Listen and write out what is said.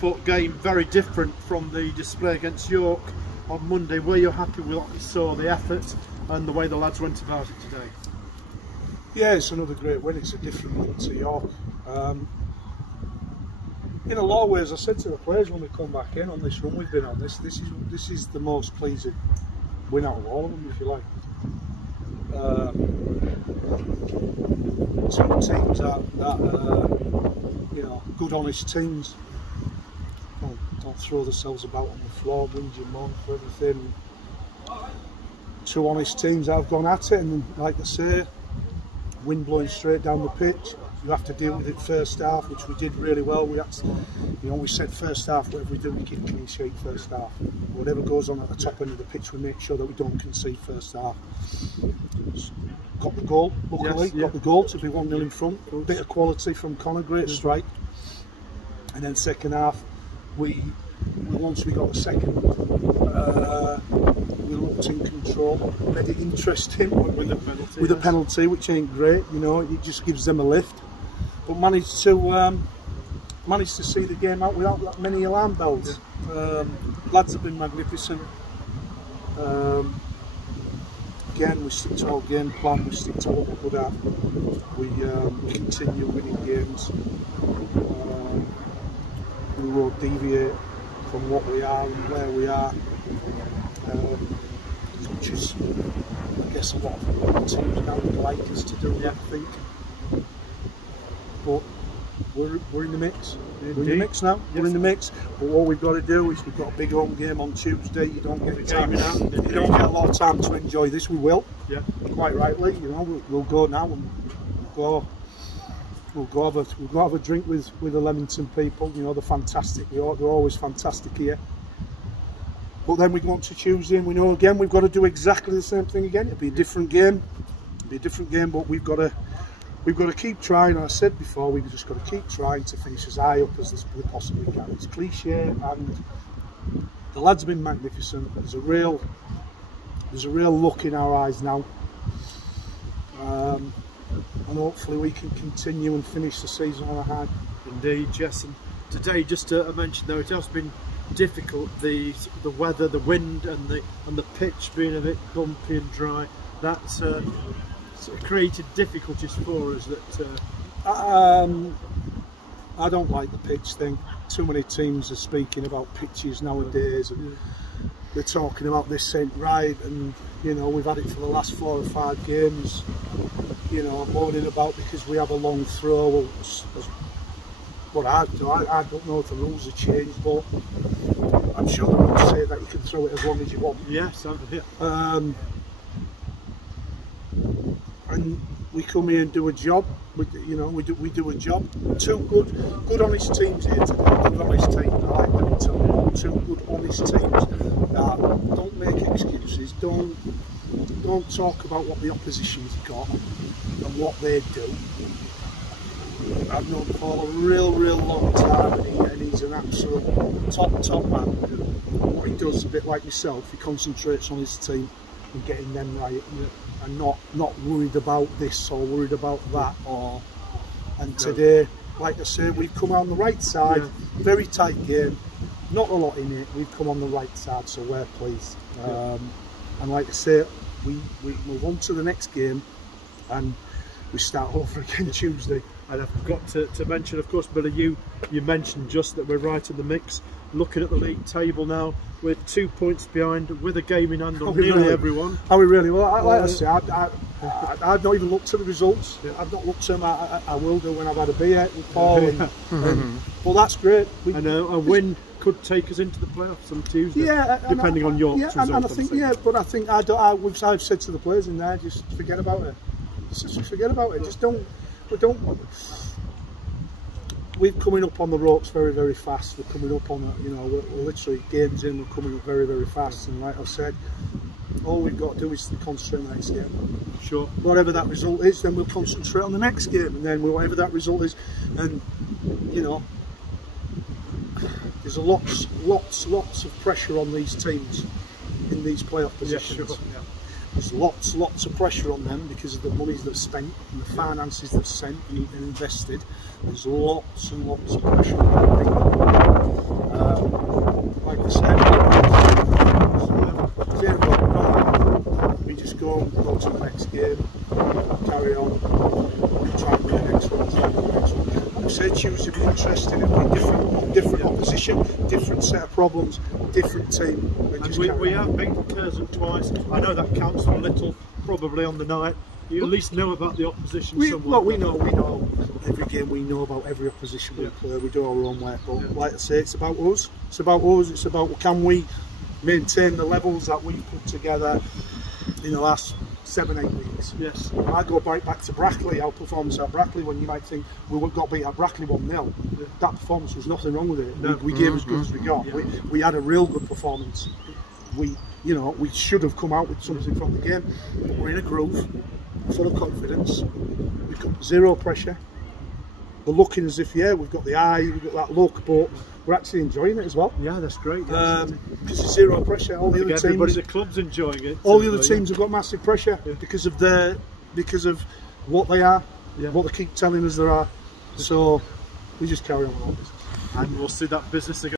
Stockport game very different from the display against York on Monday. Were you happy with what you saw, the effort and the way the lads went about it today? Yeah, it's another great win. It's a different win to York. In a lot of ways, I said to the players when we come back in on this run we've been on, this is the most pleasing win out of all of them, if you like. Two teams that you know, good honest teams. Don't throw themselves about on the floor, whinge and moan for everything. Two honest teams that have gone at it, and like I say, wind blowing straight down the pitch. You have to deal with it first half, which we did really well. We had to, you know, we said first half, whatever we do, we keep clean sheet first half. Whatever goes on at the top end of the pitch, we make sure that we don't concede first half. Got the goal, luckily, yes, yeah. Got the goal to be 1-0 in front. Bit of quality from Connor, great strike. And then second half, once we got the second, we looked in control, made it interesting with a penalty, which ain't great, you know, it just gives them a lift. But managed to see the game out without that many alarm bells. Lads have been magnificent. Again, we stick to our game plan, we stick to what we're good at. We continue winning games. We will deviate from what we are and where we are, which is, I guess, a lot of teams now would like us to do, I think. But we're in the mix. We're in the mix now. Yes. We're in the mix. But what we've got to do is we've got a big home game on Tuesday. You don't get time. You don't get a lot of time to enjoy this. We will. Yeah. Quite rightly. You know, we'll go now and we'll go have a drink with the Leamington people. You know, they're fantastic. They're always fantastic here. But then we go on to Tuesday and we know again we've got to do exactly the same thing again. It'll be a different game. It'll be a different game, but we've got to keep trying. And I said before, we've just got to keep trying to finish as high up as we possibly can. It's cliche, and the lads have been magnificent. There's a real look in our eyes now, and hopefully we can continue and finish the season on a high. Indeed, yes. And today, just to mention though, it has been difficult. The weather, the wind, and the pitch being a bit bumpy and dry. That's sort of created difficulties for us. That I don't like the pitch thing. Too many teams are speaking about pitches nowadays, and they're talking about this ain't right. And you know, we've had it for the last 4 or 5 games. You know, moaning about because we have a long throw. What I don't know if the rules have changed, but I'm sure the rules say that you can throw it as long as you want. Yes, yeah. And we come here and do a job. We do a job. Two good honest teams here today. Good honest teams. I like Leamington. Two good honest teams that don't make excuses. Don't talk about what the opposition's got and what they do. I've known Paul a real long time, and he's an absolute top man. What he does, a bit like myself, he concentrates on his team and getting them right, and not worried about this or worried about that. And today, like I say, we've come on the right side. Very tight game, not a lot in it. We've come on the right side, so we're pleased. And like I say, we move on to the next game, and we start over again Tuesday. And I've got to mention, of course, Billy, you mentioned just that we're right in the mix. Looking at the league table now, we're 2 points behind, with a game in hand on nearly everyone. Are we really? Well, like I say, I've not even looked at the results. I've not looked at them. I will do when I've had a beer with Paul. Well, that's great. I know, a win could take us into the playoffs on Tuesday, depending on York's result. And I think, but I think I've said to the players in there, just forget about it. Just forget about it. Just don't. We're coming up on the ropes very fast. We're coming up on, we're literally games in. We're coming up very fast. And like I said, all we've got to do is concentrate on the next game. Sure. Whatever that result is, then we'll concentrate on the next game, and then whatever that result is, and there's lots of pressure on these teams in these playoff positions. Yeah, sure. There's lots of pressure on them because of the monies they've spent and the finances they've sent and invested. There's lots and lots of pressure on them. pressure, different set of problems, different team. And we have beaten Curzon twice. I know that counts for a little, probably on the night. You at least know about the opposition somewhat. Look, we know every game. We know about every opposition we play. We do our own work, but like I say, it's about us. It's about us. It's about can we maintain the levels that we put together in the last 7-8 weeks. Yes. I go back to Brackley, our performance at Brackley, when you might think we got beat at Brackley 1-0. Yeah. That performance was nothing wrong with it. No. We gave as good as we got. Yeah. We had a real good performance. We should have come out with something from the game. We're in a groove, full of confidence. We've got zero pressure. We're looking as if, we've got the eye, we've got that look, but we're actually enjoying it as well. Yeah, that's great. Because it's zero pressure. All the other teams, everybody at the club's enjoying it. All the other teams have got massive pressure because of what they are, what they keep telling us they are. So we just carry on with all this, and we'll see that business again.